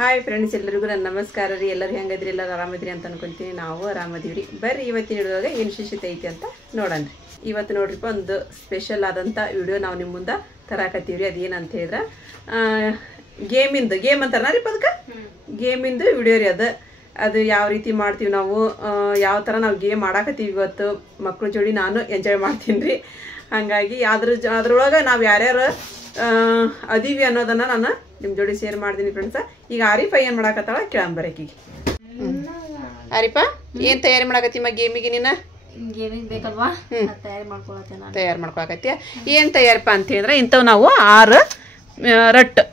Hi friends, ಎಲ್ಲರಿಗೂ ನನ್ನ ನಮಸ್ಕಾರ ರೀ. ಎಲ್ಲರೂ ಹೆಂಗದ್ರಿ? ಎಲ್ಲರೂ ಆರಾಮದ್ರಿ ಅಂತ ಅನ್ಕೊಂತೀನಿ. ನಾವು ಆರಾಮದೀವ್ರಿ. ಬರ್ರಿ ಇವತ್ತಿನ ವಿಡಿಯೋದಾಗ ಏನು ವಿಶೇಷತೆ ಐತಿ ಅಂತ ನೋಡೋಣ. ಇವತ್ತು ನೋಡ್ರಿಪ್ಪ, ಒಂದು ಸ್ಪೆಷಲ್ ಆದಂಥ ವಿಡಿಯೋ ನಾವು ನಿಮ್ಮ ಮುಂದೆ ತರಾಕತ್ತೀವ್ರಿ. ಅದೇನಂತ ಹೇಳಿದ್ರೆ ಗೇಮ್ ಅಂತಾರ ರೀ, ಅದಕ್ಕೆ ಗೇಮಿಂದು ವಿಡಿಯೋ ರೀ. ಅದು ಯಾವ ರೀತಿ ಮಾಡ್ತೀವಿ ನಾವು, ಯಾವ ಥರ ನಾವು ಗೇಮ್ ಆಡಾಕತ್ತೀವಿ ಇವತ್ತು ಮಕ್ಕಳ ಜೋಡಿ. ನಾನು ಎಂಜಾಯ್ ಮಾಡ್ತೀನಿ ರೀ. ಹಾಗಾಗಿ ಅದ್ರೊಳಗೆ ನಾವು ಯಾರ್ಯಾರು ಅದೀವಿ ಅನ್ನೋದನ್ನ ನಾನು ನಿಮ್ಮ ಜೋಡಿ ಶೇರ್ ಮಾಡ್ತೀನಿ ಫ್ರೆಂಡ್ಸ. ಈಗ ಆರಿಫ ಏನು ಮಾಡಾಕತ್ತಾಳ ಕೇಳಂಬರಕೀಗ. ಆರಿಫ, ಏನು ತಯಾರಿ ಮಾಡಾಕತ್ತೀಮ್ಮ ಗೇಮಿಗೆ? ನೀನು ಗೇಮಿಗೆ ಬೇಕಲ್ವಾ, ತಯಾರು ಮಾಡ್ಕೊಳಕತ್ತೀಯ. ಏನು ತಯಾರಪ್ಪ ಅಂತ ಹೇಳಿದ್ರೆ, ಇಂಥವು ನಾವು 6 ರಟ್ಟು,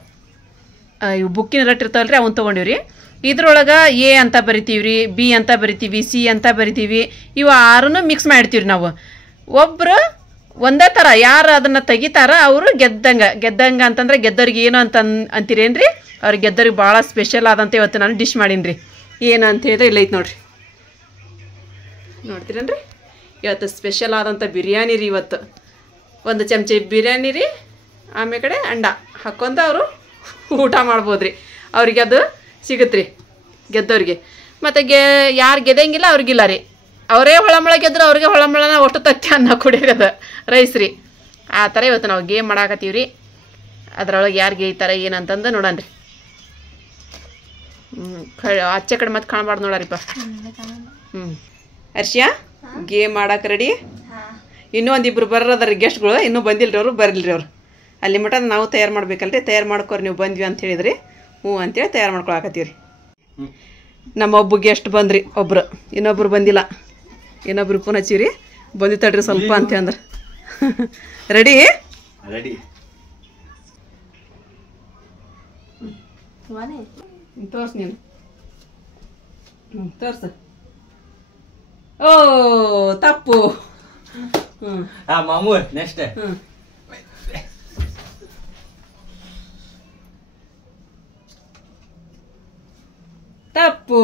ಇವು ಬುಕ್ಕಿನ ರಟ್ಟು ಇರ್ತಾವಲ್ರಿ, ಅವನ್ನ ತೊಗೊಂಡಿವ್ರಿ. ಇದ್ರೊಳಗೆ ಎ ಅಂತ ಬರಿತೀವಿ ರೀ, ಬಿ ಅಂತ ಬರಿತೀವಿ, ಸಿ ಅಂತ ಬರಿತೀವಿ. ಇವು 6 ಮಿಕ್ಸ್ ಮಾಡ್ತೀವಿ ನಾವು. ಒಬ್ಬರು ಒಂದೇ ಥರ ಯಾರು ಅದನ್ನು ತೆಗಿತಾರ ಅವರು ಗೆದ್ದಂಗೆ ಅಂತಂದ್ರೆ ಗೆದ್ದವ್ರಿಗೆ ಏನು ಅಂತೀರೇನ್ರಿ? ಅವ್ರಿಗೆ ಗೆದ್ದವ್ರಿಗೆ ಭಾಳ ಸ್ಪೆಷಲ್ ಆದಂತ ಇವತ್ತು ನಾನು ಡಿಶ್ ಮಾಡೀನಿ ರೀ. ಏನು ಅಂತ ಹೇಳಿದ್ರೆ ಇಲ್ಲ ಐತೆ ನೋಡ್ರಿ, ನೋಡ್ತೀರೇನ್ರಿ? ಇವತ್ತು ಸ್ಪೆಷಲ್ ಆದಂಥ ಬಿರಿಯಾನಿ ರೀ. ಇವತ್ತು 1 ಚಮಚ ಬಿರಿಯಾನಿ ರೀ, ಆಮೇಲೆ ಕಡೆ ಅಂಡ ಹಾಕ್ಕೊಂತ ಅವರು ಊಟ ಮಾಡ್ಬೋದು ರೀ. ಅವ್ರಿಗೆ ಅದು ಸಿಗುತ್ತೆ ರೀ ಗೆದ್ದವ್ರಿಗೆ. ಮತ್ತು ಯಾರು ಗೆದ್ದಂಗಿಲ್ಲ ಅವ್ರಿಗಿಲ್ಲ ರೀ. ಅವರೇ ಹೊಳಮಳ ಗೆದ್ರು ಅವ್ರಿಗೆ ಹೊಳಮಳನ ಒಟ್ಟು ತತ್ತಿ ಅನ್ನ ಕುಡಿಯೋದು ರೈಸ್ ರೀ. ಆ ಥರ ಇವತ್ತು ನಾವು ಗೇಮ್ ಮಾಡಾಕತ್ತೀವಿ ರೀ. ಅದ್ರೊಳಗೆ ಯಾರು ಗೇಯ್ತಾರ ಏನಂತಂದು ನೋಡೋಣ ರೀ. ಆಚೆ ಕಡೆ ಮತ್ತೆ ಕಾಣಬಾರ್ದು ನೋಡರಿಪ್ಪ. ಹರ್ಷಿಯಾ, ಗೇಮ್ ಮಾಡಕ್ಕೆ ರೆಡಿ? ಇನ್ನೂ ಒಂದಿಬ್ರು ಬರೋದ್ರಿ ಗೆಸ್ಟ್ಗಳು, ಇನ್ನೂ ಬಂದಿಲ್ರಿ ಅವರು, ಬರಲ್ರಿ ಅವ್ರು. ಅಲ್ಲಿ ಮಟ್ಟ ನಾವು ತಯಾರು ಮಾಡ್ಬೇಕಲ್ರಿ. ತಯಾರು ಮಾಡ್ಕೊರಿ ನೀವು ಬಂದ್ವಿ ಅಂತ ಹೇಳಿದ್ರಿ. ಹ್ಞೂ ಅಂತೇಳಿ ತಯಾರು ಮಾಡ್ಕೊಳಕತ್ತೀವಿ ರೀ. ನಮ್ಮ ಒಬ್ಬ ಗೆಸ್ಟ್ ಬಂದ್ರಿ, ಒಬ್ರು, ಇನ್ನೊಬ್ರು ಬಂದಿಲ್ಲ. ಇನ್ನೊಬ್ರು ಫೋನ್ ಹಚ್ಚಿವ್ರಿ, ಬಂದಿ ತಡ್ರಿ ಸ್ವಲ್ಪ ಅಂತ ಅಂದ್ರೆ. ರೆಡಿ? ರೆಡಿ. ತೋರ್ಸ್ ನೀನು. ತೋರ್ಸು. ಓ ತಪ್ಪು. ಮಾಮೂ ನೆಕ್ಸ್ಟ್. ತಪ್ಪು.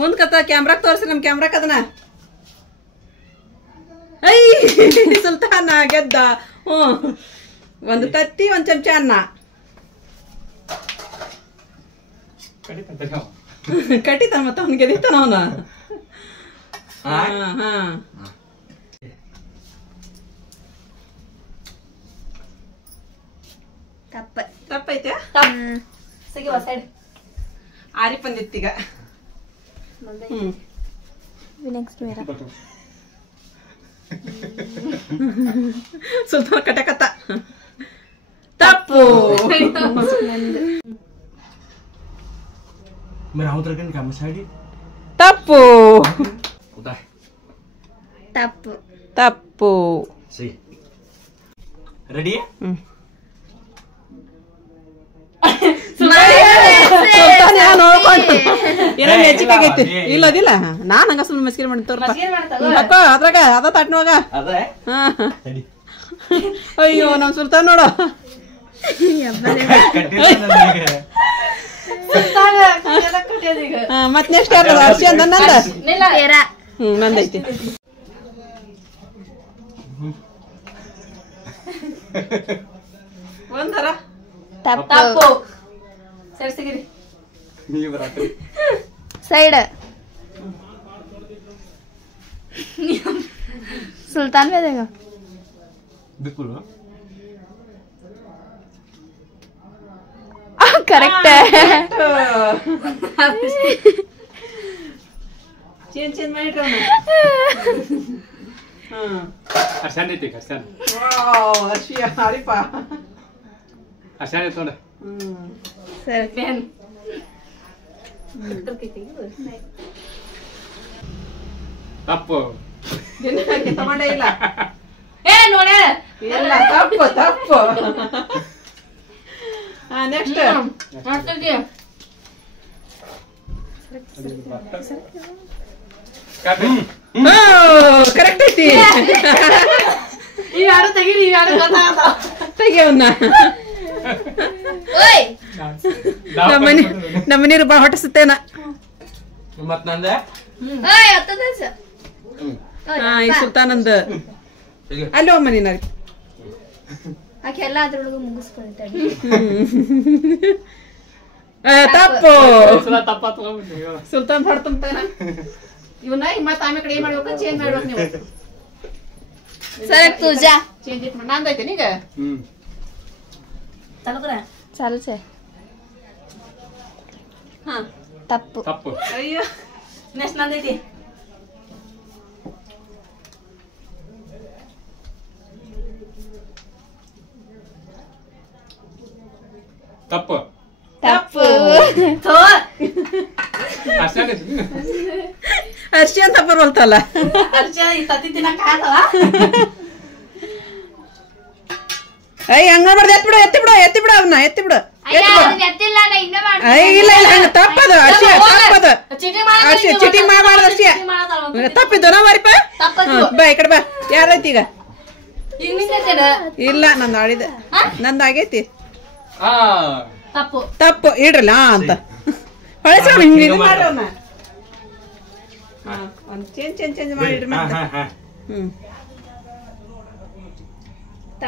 ಮುಂದ್ಕತ್ತ ಕ್ಯಾಮ್ರಾಕ್ ತೋರಿಸಿ, ನಮ್ಮ ಕ್ಯಾಮ್ರಾಕ್ ಅದನ್ನ. ಐ ಸುಲ್ತಾನ ಗೆದ್ದ. ಹ್ಞೂ, 1 ತತ್ತಿ 1 ಚಮಚ ಅನ್ನ. ಕಟ್ಟಿತಾನ ಮತ್ತ ಅವ್ನು ಗೆದಿತಾನ ಅವನ. ತಪ್ಪೈತೆ. ಆರಿ ಬಂದಿತ್ತೀಗ. ಸುಲ್ತಾನ ಕಟಕತ್ತ. ತಪ್ಪು. ತಪ್ಪು. ತಪ್ಪು. ತಪ್ಪು. ರೆಡಿ? ಏನೋ ಮೆಚ್ಚಿಗೆ ಆಗೈತಿ. ಇಲ್ಲದಿಲ್ಲ, ನಾನು ಹಂಗ ಸುಮ್ಮನೆ ಮಸ್ಕಿರಿ ಮಾಡಿ ತೋರ್ಪ ಅದ್ರಾಗ ಅದ ತಾಟ್ನವಾಗ. ಅಯ್ಯೋ ನಮ್ ಸುಲ್ತಾನ್ ನೋಡು. ಮತ್ ನೆಕ್ಸ್ಟ್ ಯಾರು? ಹರ್ಷಿ ಅಂದ ನಂದ. ನಂದೈತಿ. ಒಂದರ ತಪ್ಪು. ಸೈಡ್. ಸುಲ್ತಾನ್ ಬೇಗ ಕರೆಕ್ಟ್. ಚೇಂಜ್ ಮಾಡಿಟ್ರ. ಹರ್ಷಿಯ ಆರಿಫ ಸರಿ ಫ್ಯಾನ್. ತಪ್ಪು. ತಗೊಂಡೇ ಇಲ್ಲ. ನೋಡ ಇಲ್ಲ, ತಪ್ಪು ತಪ್ಪು. ನೆಕ್ಸ್ಟ್ ಕರೆಕ್ಟ್ ಐತಿ. ಇವ್ಯಾರು ತೆಗೀರಿ, ಇವ್ಯಾರು ತೆಗಿಯವನ್ನ. ನಮ್ಮನೀರು ಭಾಳ ಹೊಟ್ಟಿಸುತ್ತೇನ. ಮತ್ ನಂದೆ ಈ ಸುಲ್ತಾನಂದ ಅಲ್ಲಿ ಹೋಗಮ್ಮ ನೀನು. ಆಕೆ ಎಲ್ಲ ಅದ್ರೊಳಗೆ ಮುಗಿಸ್ಕೊಂತಾಳೆ. ತಪ್ಪು. ತಪ್ಪ ತಗೊಂಡ್ಬಿಟ್ಟು ಸುಲ್ತಾನ್ ಹೊಡ್ತಂತ ಇವನ್ನ ಮತ್ತೆ ಆಮೇಲೆ ಕಡೆ ಏನ್ ಮಾಡ್ಬೇಕು ಚೇಂಜ್ ಮಾಡ್ಬೇಕು ನೀವು. ಸರಿ ತುಜಾ ಚೇಂಜ್ ಇಟ್ ನಂದೈತೆ ಈಗ ತಲುಗ್ರ ಚಾಲ್ಸೆ. ಹಾ ತಪ್ಪು. ತಪ್ಪು. ಅಯ್ಯೋ ನೆಕ್ಸ್ಟ್ ನಂದೈತಿ. ತಪ್ಪು. ತಪ್ಪು. ಅಷ್ಟೇ ಅರ್ಶಿ ಅಂತ ಬರೋಲ್ತಲ್ಲ. ಅಯ್ಯ ಹಂಗ ಮಾಡ್ದೆ ಎತ್ತಿ ಬಿಡು ಅವನ್ನ ಎತ್ತಿ ಬಿಡು. ಇಲ್ಲ ಹಂಗ ತಪ್ಪದು ಅರ್ಶಿ ತಪ್ಪದು. ಅರ್ಶಿ ಚೀಟಿಂಗ್ ಮಾಡಬಾರ್ದು ಅರ್ಶಿ. ತಪ್ಪಿದ್ದು ನಾವರಿಪ ಬಾ ಈ ಕಡೆ ಬಾ. ಯಾರೈತಿ ಈಗ? ಇಲ್ಲ ನಂದು ಆಡಿದೆ ನಂದು ಆಗೈತಿ. ತಪ್ಪು ಇಡ್ರಲ್ಲ ಅಂತ ಹೊಳಸ ಚೇಂಜ್ ಮಾಡಿಡ್ರಿ ಮತ್ತೆ.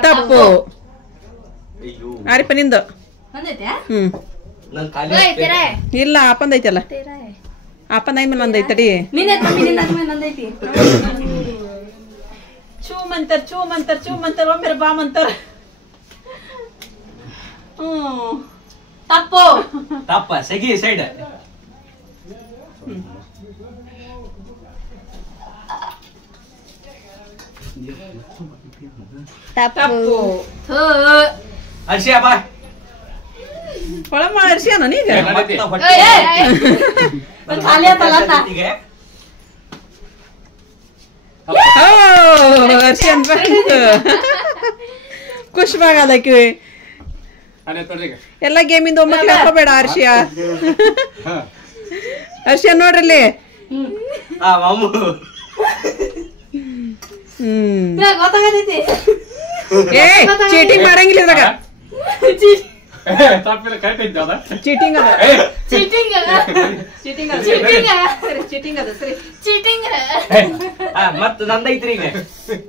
ತಪ್ಪು. ಆರಿಪ ನಿಂದು. ಇಲ್ಲ ಅಪ್ಪಂದೈತಲ್ಲ. ಅಪ್ಪಂದ ಐಮೇಲೆ ಒಂದೈತಿ ತಡಿ. ಚೂ ಮಂತರ್ ಒಮ್ಮೆ ಬಾ ಮಂತರ್. ತಪ್ಪು. ತಪ್ಪ ಸಗಿ ಸೈಡ್. ತಪ್ಪು. ಅರ್ಷಿಯಾ ಬಾ. ಹೊಳ ಮಾಡ ಅರ್ಶಿಯಾನ ನೀಗ. ಅರ್ಶಿಯನ್ ಖುಷಿಯಾಗದಕ್ಕೆ ಎಲ್ಲ ಗೇಮಿಂದ ಒಮ್ಮೆ ಹಾಕೋಬೇಡ ಅರ್ಶಿಯ. ಅರ್ಶಿಯ ನೋಡ್ರಲ್ಲಿ. ಏ ಚೀಟಿಂಗ್ ಮಾಡಂಗಿಲ್ಲ ಇದ್ರಾಗ. ಚೀಟಿಂಗ್ ಮತ್ ನಂದೈತ್ರಿ ಈಗ.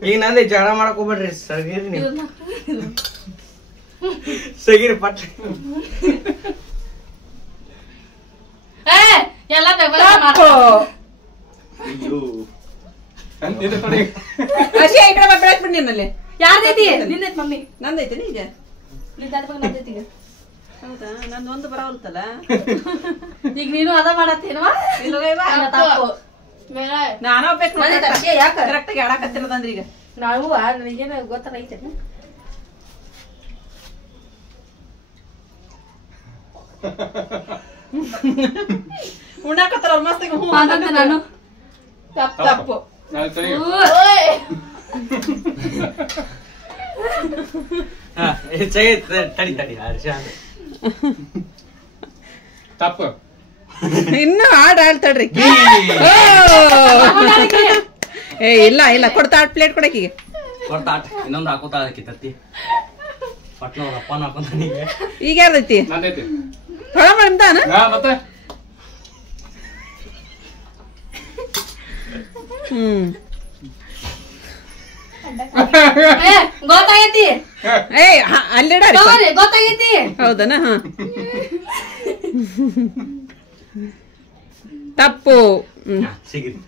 ಈಗ ನಂದೈ ಜಗಳ ಮಾಡಕ್ ಹೋಗ್ಬೇಡ್ರಿ. ಸಗಿರಿ ನೀವು ಸಗಿರಿ ಪಟ್ಟ. ಎಲ್ಲ ಅರ್ಶಿಯ ಈ ಕಡೆ ಬೆಳಕ್ ಬಿಡಿ ನಿನ್ನಲ್ಲಿ. ಯಾರ್ದೈತಿ? ನಿಂದೈತಿ ಮಮ್ಮಿ. ನಂದೈತೆ ಈಗ. ನಂದೈತಿ ಈಗ. ಹೌದಾ ನಂದು ಒಂದು ಬರವಲ್ತಲ್ಲ. ಈಗ ನೀನು ಅದ ಮಾಡತ್ತೇನವಾ? ತಪ್ಪು. ನಾನು ಬೇಕು ಯಾಕ ಕರೆಕ್ಟ್ ಆಗಿ ಆಡಕತ್ತಿರೋದಂದ್ರೆ ಈಗ ನಾವು ನನಗೇನು ಗೊತ್ತಾಗೈತೆ. ಉಣ್ಣಾಕತ್ತಾರ ಮಸ್ತ್ ನಾನು ತಪ್ಪು. ತಡಿ ಹರ್ಷ ತಪ್ಪು. ಇನ್ನು ಹಾಡು ಆಡ್ತಾಡ್ರಿ. ಏ ಇಲ್ಲ ಕೊಡ್ತಾ ಪ್ಲೇಟ್ ಕೊಡಕೀಗ. ಕೊಡ್ತಾಟ ಇನ್ನೊಂದು ಹಾಕೋತಾ ಅದಕ್ಕೆ ತತ್ತಿ ಪಟ್ನ ಅಪ್ಪನ ಹಾಕೊಂತಾನೆ. ಈಗ ಯಾರ್ದೈತಿ? ಹೊಳ ಮಾಡ್ತಾನ ಮತ್ತೆ. ಗೊತ್ತಾಗೈತಿ. ಏ ಅಲ್ಲಿಡ ಗೊತ್ತಾಗೈತಿ. ಹೌದನ. ಹ ತಪ್ಪು. ಸಿಗಿರಿ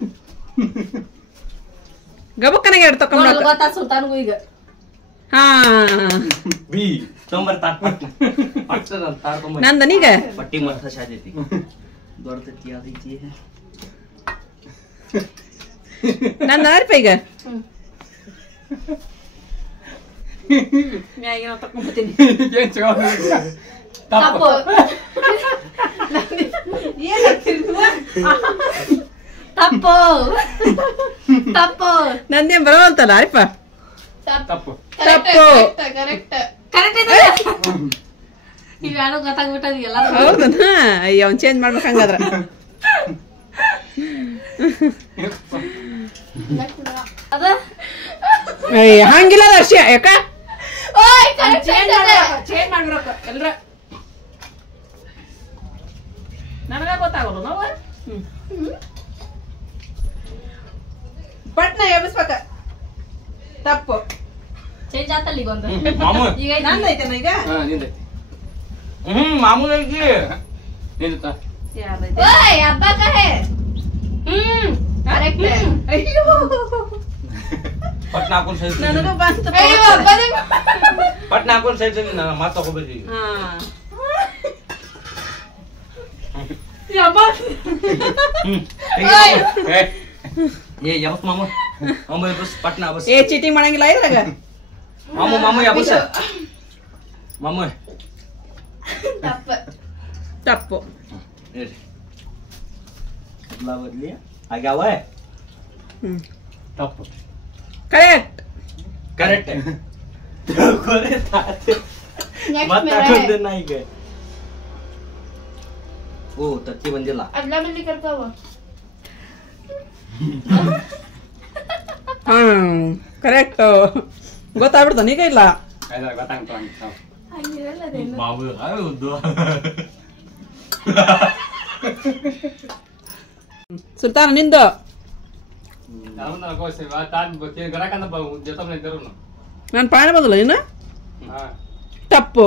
ಗಬಕ್ಕನಾಗ ಎರಡು ತಕೊಂಡ್ ಗೊತ್ತಾ ಸುಲ್ತಾನ್ಗೂ ಈಗ. ಹಾ ಬಿ ತೊಂಬರ್ ತಾಡ್ಕೊಂಬ ನಂದನೀಗ ಪಟ್ಟಿ ಮಾಡ್ತಾ ಶಾದೈತಿ ದೊಡ್ಡತಿ ಅದೈತಿ. ನಂದ ಆರ್ಪ ಈಗ ಮ್ಯಾಗಿನ ತಕೊಂಡ್ಬಿಡ್ತೀನಿ. ತಪ್ಪು. ತಪ್ಪು. ತಪ್ಪು. ನಂದೇನ್ ಬರೋವಂತಲ್ಲ ಅರಿಪ. ತಪ್ಪು. ತಪ್ಪು. ಕರೆಕ್ಟ್ ಇದೆ. ಈಗ ಯಾರು ಗೊತ್ತಾಗ್ಬಿಟ್ಟದ ಎಲ್ಲ. ಹೌದನ. ಅಯ್ಯ ಅವ್ನ್ ಚೇಂಜ್ ಮಾಡ್ಬೇಕು ಹಂಗಾದ್ರ. ಅಯ್ಯ ಹಂಗಿಲ್ಲ ಅರ್ಶಿಯ ಯಾಕ ಚೇಂಜ್ ಮಾಡ್ಬಿಡಕ ಎಲ್ರ ನನಗ ಗೊತ್ತಾಗಲ್ಲ ನಾವು. ಪಟ್ನ ಎಬ್ಬಿಸ್ಬೇಕ. ತಪ್ಪು. ಚೇಂಜ್ ಆತಲ್ಲ ಈಗ ಒಂದು ಮಾಮು ಈಗ ನಂದೈತೇನ ಈಗ ನಿಂದೈತಿ ಮಾಮೂಲಿ ಐತಿ ನಿಂದ ಯಾರ್ದೈತಿ ಓಯ್ ಅಬ್ಬಾ ಕಹೆ ಕರೆಕ್ಟ್ ಅಯ್ಯೋ ಪಟ್ನ ಹಾಕೊಂಡ್ ಸೈಜ್ ನನಗೂ ಬಂತು ಅಯ್ಯೋ ಅಬ್ಬಾದೆ ಪಟ್ನ ಹಾಕೊಂಡ್ ಸೈಜ್ ನಾನು ಮಾತು ತಗೋಬೇಕು ಈಗ ಹಾ ಯಬ್ಬ ಏ ಯಾವತ್ ಮಾಮು ಮಾಮು ಬಸ್ ಪಟ್ನ ಬಸ್ ಏ ಚೀಟಿಂಗ್ ಮಾಡಂಗಿಲ್ಲ ಇದ್ರಾಗ ಮಾಮು ಯಾವತ್ ಮಾಮು ತಪ್ಪ ತಪ್ಪು ಬದ್ಲಿ ಆಗ್ಯಾವ ತಪ್ಪು ಕರೆಕ್ಟ್ ಕರೆಕ್ಟ್ ನೆಕ್ಸ್ಟ್ ಮೇರೆ ನಾ ಈಗ ಓ ತತ್ತಿ ಬಂದಿಲ್ಲ ಅದ್ಲ ಮಂದಿ ಕರ್ಕವ ಕರೆಕ್ಟ್ ಗೊತ್ತಾಗ್ಬಿಡ್ತಾನ ಈಗ ಇಲ್ಲ ಗೊತ್ತಾಗ್ತ ಹಂಗಿರಲ್ಲ ಅದೇನು ಮಾಮು ಹೌದು ಸುಲ್ತಾನ ನಿಂದು ನಾನು ಪಾಣ ಬಂದಲ್ಲ ನೀನು ತಪ್ಪು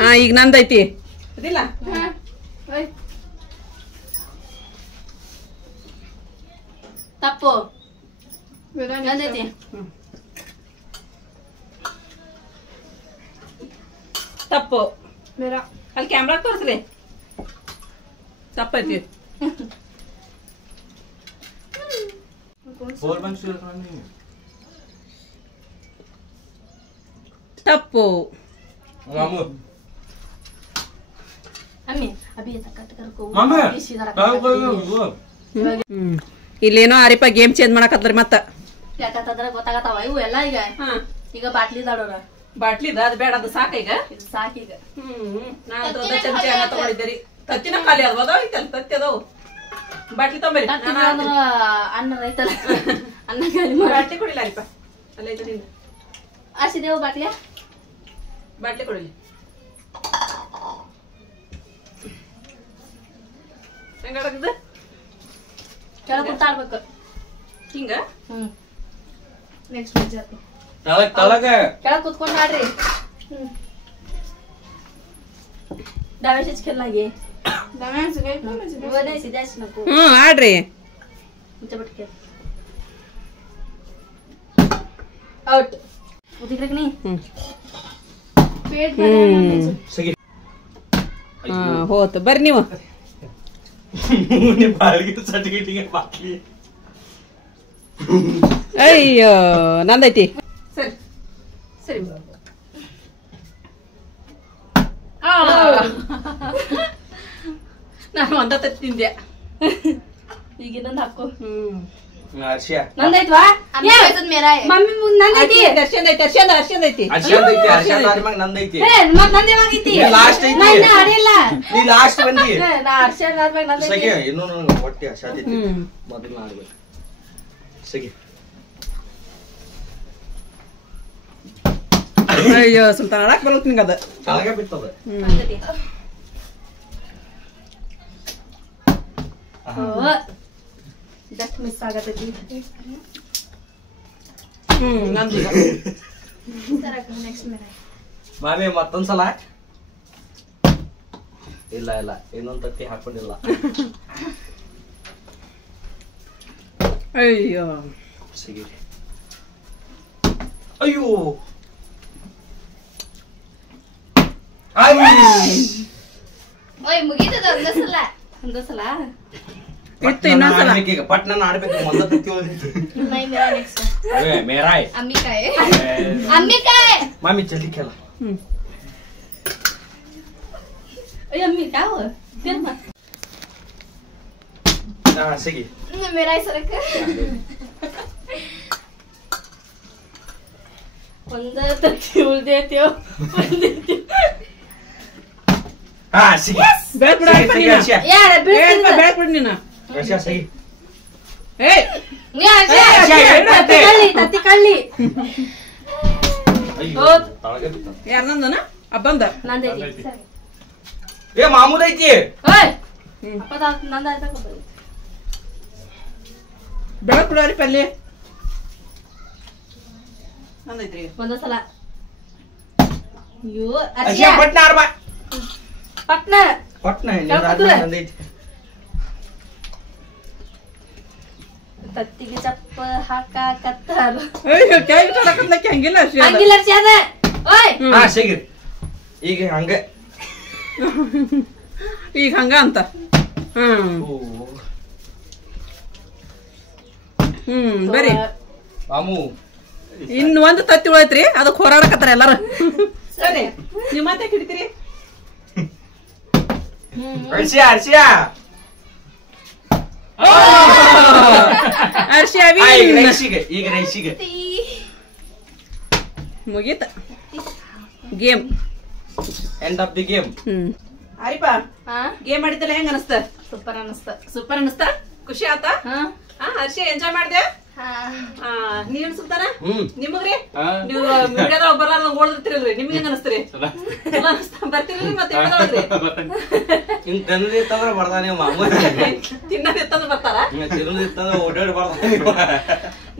ಹಾ ಈಗ ನಂದೈತಿ ಅದಿಲ್ಲ ತಪ್ಪು ನಂದೈತಿ ತಪ್ಪು ಮೇರಾ ಅಲ್ಲಿ ಕ್ಯಾಮ್ರಾ ತೋರಿಸ್ರಿ ತಪ್ಪೈತಿ ತಪ್ಪು ಮಾಮು ಅಮ್ಮಿ ಅಭಿ ತಕ್ಕ ಕರ್ಕೋ ಮಾಮು ಇಲ್ಲೇನೋ ಆರಿಪ ಗೇಮ್ ಚೇಂಜ್ ಮಾಡಕತ್ರಿ ಮತ್ತ ಯಾಕಂತಂದ್ರೆ ಗೊತ್ತಾಗತ್ತಾವ ಇವು ಎಲ್ಲ ಈಗ ಈಗ ಬಾಟ್ಲಿ ದಾಡೋರ ಬಾಟ್ಲಿದ ಅದು ಬೇಡ ಅದು ಸಾಕ ಈಗ ಇದು ಸಾಕೀಗ ನಾನು ಚಮಚೆ ಎಲ್ಲ ತಗೊಂಡಿದ್ದೀರಿ ತತ್ತಿನ ಖಾಲಿ ಅದಾವ ಅದಾವ ಐತಲ್ಲ ತತ್ತಿ ಅದಾವು ಬಾಟ್ಲಿ ತೊಂಬರಿ ಅಂದ್ರ ಅನ್ನ ರೈತಲ್ಲ ಅನ್ನ ಖಾಲಿ ಮಾಡಿ ಬಾಟ್ಲಿ ಕೊಡಿಲ್ಲ ಆರಿಪ ಅಲ್ಲ ಐತ ನಿಂದ ಆಸಿದೇವು ಬಾಟ್ಲಿ ಬಾಟ್ಲಿ ಕೊಡಿಲಿ ಹೆಂಗಾಡಕದ ಕೆಳಗೆ ಕೂತಾಡ್ಬೇಕು ಹಿಂಗ ನೆಕ್ಸ್ಟ್ ತಳಗ ಕೆಳಗೆ ಕೂತ್ಕೊಂಡು ಆಡ್ರಿ डाव्याच्या खेळलागे द्यायच नको आड्री तुमच्या पटके आउट तिकडे की नाही पेट होत बरं ನೀವು ಅಯ್ಯೋ ನಂದೈತಿ ಸರಿ ಸರಿ ನಾನು ಒಂದ ತಿಂದೆ ಈಗ ಇನ್ನೊಂದು ಹಾಕು ನಂದಾಯ್ತವಾ ಮಮ್ಮಿ ನಂದೈತಿ ದರ್ಶನ್ ಐತಿ ದರ್ಶನ್ ಐತಿ ನಂದೈತಿ ನಂದೇವಾಗೈತಿ ಲಾಸ್ಟ್ ಐತಿ ಅಡಿಯಲ್ಲ ನೀ ಲಾಸ್ಟ್ ಬಂದಿ ನಾ ಅರ್ಶನ್ ಆದ್ಮೇಲೆ ನಂದೈತಿ ಸಗಿ ಇನ್ನೂ ನನಗೆ ಹೊಟ್ಟೆ ಹಸಿದೈತಿ ಮೊದಲು ಆಡ್ಬೇಕು ಸಗಿ ಅಯ್ಯೋ ಸುಲ್ತಾನ್ ಆಡಕ್ ಬರುತ್ತೆ ನಿಂಗೆ ಅದು ಕೆಳಗೆ ಬಿತ್ತದ ಜಸ್ಟ್ ಮಿಸ್ ಆಗತೈತಿ ನಂದು ನೆಕ್ಸ್ಟ್ ಮೇಲೆ ಮಾಮಿ ಮತ್ತೊಂದ್ಸಲ ಇಲ್ಲ ಇಲ್ಲ ಇನ್ನೊಂದ್ ತತ್ತಿ ಹಾಕೊಂಡಿಲ್ಲ ಅಯ್ಯೋ ಸಿಗಿ ಅಯ್ಯೋ ಓಯ್ ಮುಗೀತದ ಒಂದು ಸಲ ಇತ್ತು ಇನ್ನೊಂದ್ಸಲ ಈಗ ಪಟ್ನ ಆಡ್ಬೇಕು ಮೊದಲ ತತ್ತಿ ಉಳಿದಿತ್ತು ನೆಕ್ಸ್ಟ್ ಮೇರಾಯ್ ಅಮ್ಮಿಕಾಯ್ ಮಾಮಿ ಜಲ್ದಿ ಕೇಳ ಅಮ್ಮಿಕಾವ್ ತಿರ್ಮ ಸಿಗಿ ಮೇರಾಯ್ ಸರಕ ಒಂದ ತತ್ತಿ ಉಳ್ದೇತ್ಯೋ ಸಿಗಿ ಬೆಳಕ್ ಬಿಡ ಯಾರ ಬೆಳಕ್ ಬಿಡ ನೀನು ಸಿಗಿ ಏಯ್ ತತ್ತಿ ಕಳ್ಳಿ ಅಯ್ಯೋ ತಳಗೆ ಬಿತ್ತ ಯಾರ ನಂದನ ಅಬ್ಬಂದ ನಂದೈತಿ ಏ ಮಾಮೂದೈತಿ ಓಯ್ ಅಪ್ಪ ನಂದಾಯ್ತ ಬೆಳಕ್ ಬಿಡಾರಿ ಪಲ್ಯ ಅಂದೈತ್ರಿ ಒಂದೇ ಸಲ ಅಯ್ಯೋ ಅರ್ಶಿಯ ಪಟ್ನ ಆರ್ಬ ಪಟ್ನ ಪಟ್ನ ತತ್ತಿಗೆ ಚಪ್ಪ ಹಾಕಾಕತ್ತಾರ ಅಯ್ಯೋ ಕೆಳಗೆ ಇಟ್ಟಾಕತ್ಲಕ್ಕೆ ಹಂಗಿಲ್ಲ ಅರ್ಶಿ ಅದ. ಹಂಗಿಲ್ಲ ಅರ್ಶಿ ಅದ ಓಯ್ ಹಾ ಸಿಗಿರಿ ಈಗ ಹಂಗ ಈಗ ಹಂಗ ಅಂತ ಬರ್ರಿ ಮಾಮು ಇನ್ನು ಒಂದು ತತ್ತಿ ಉಳೈತ್ರಿ ಅದಕ್ಕೆ ಹೋರಾಡಕತ್ತಾರ ಎಲ್ಲಾರು ಸರಿ ನೀವ್ ಮತ್ತೆ ಹಿಡಿತೀರಿ ಅರ್ಶಿಯ ಅರ್ಶಿಯ ಅರ್ಶಿ ಅವಿ ಈಗ ರೈಸಿಗೆ ಈಗ ರೈಸಿಗೆ ಮುಗೀತ game end of the game ಆರಿಪಾ ಗೇಮ್ ಮಾಡಿದ್ದಲ್ಲ ಹೆಂಗ ಅನಸ್ತ ಸೂಪರ್ ಅನಸ್ತ ಸೂಪರ್ ಅನಸ್ತ ಖುಷಿ ಆತ ಹರ್ಷಿ ಎಂಜಾಯ್ ಮಾಡ್ದೆ ನೀವ್ ಸುಲ್ತಾನ ನಿಮಗ್ರಿ ನೀವು ವಿಡಿಯೋದಾಗ ಬರಲ್ಲ ಓಡ್ತಿರಲ್ರಿ ನಿಮ್ಗೆ ಹೆಂಗ ಅನಸ್ತ್ರಿ ಬರ್ತಿರಲ್ರಿ ಮತ್ತೆ ಹಿಂಗ್ ತಂದಿತ್ತಂದ್ರ ಬರ್ತಾನೆ ಮಾಮು ತಿನ್ನದಿತ್ತಂದ್ರ ಬರ್ತಾರ ತಿನ್ನದಿತ್ತಂದ್ರ ಓಡಾಡಿ ಬರ್ತಾನೆ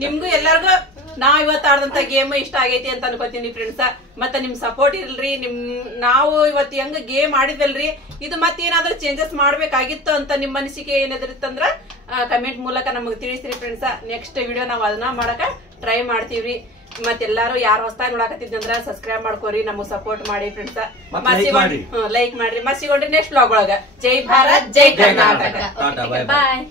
ನಿಮ್ಗೂ ಎಲ್ಲಾರ್ಗು ನಾವ್ ಇವತ್ತು ಆಡ್ದಂತ ಗೇಮ್ ಇಷ್ಟ ಆಗೈತಿ ಅಂತ ಅನ್ಕೋತೀನಿ ಫ್ರೆಂಡ್ಸ್ ಮತ್ತೆ ನಿಮ್ ಸಪೋರ್ಟ್ ಇರ್ಲಿ ನಾವು ಇವತ್ತು ಹೆಂಗ್ ಗೇಮ್ ಆಡಿದಲ್ರಿ ಇದು ಮತ್ತೇನಾದ್ರೂ ಚೇಂಜಸ್ ಮಾಡ್ಬೇಕಾಗಿತ್ತು ಅಂತ ನಿಮ್ ಮನಸ್ಸಿಗೆ ಏನಾದ್ರಿತ್ತಂದ್ರ ಕಮೆಂಟ್ ಮೂಲಕ ನಮಗ್ ತಿಳಿಸ್ರಿ ಫ್ರೆಂಡ್ಸ್ ನೆಕ್ಸ್ಟ್ ವಿಡಿಯೋ ನಾವ್ ಅದನ್ನ ಮಾಡಕ ಟ್ರೈ ಮಾಡ್ತೀವ್ರಿ ಮತ್ತೆಲ್ಲಾರು ಯಾರು ಹೊಸದಾಗಿ ನೋಡಕತ್ತಿದ್ದಂದ್ರ ಸಬ್ಸ್ಕ್ರೈಬ್ ಮಾಡ್ಕೋರಿ ನಮಗ್ ಸಪೋರ್ಟ್ ಮಾಡಿ ಫ್ರೆಂಡ್ಸ್ ಲೈಕ್ ಮಾಡ್ರಿ ಮತ್ ಸಿಗೋಣ್ರಿ ನೆಕ್ಸ್ಟ್ ವ್ಲಾಗ್ ಒಳಗ ಜೈ ಭಾರತ್ ಜೈ ಕರ್ನಾಟಕ ಟಾಟಾ, ಬೈ ಬೈ. ಬಾಯ್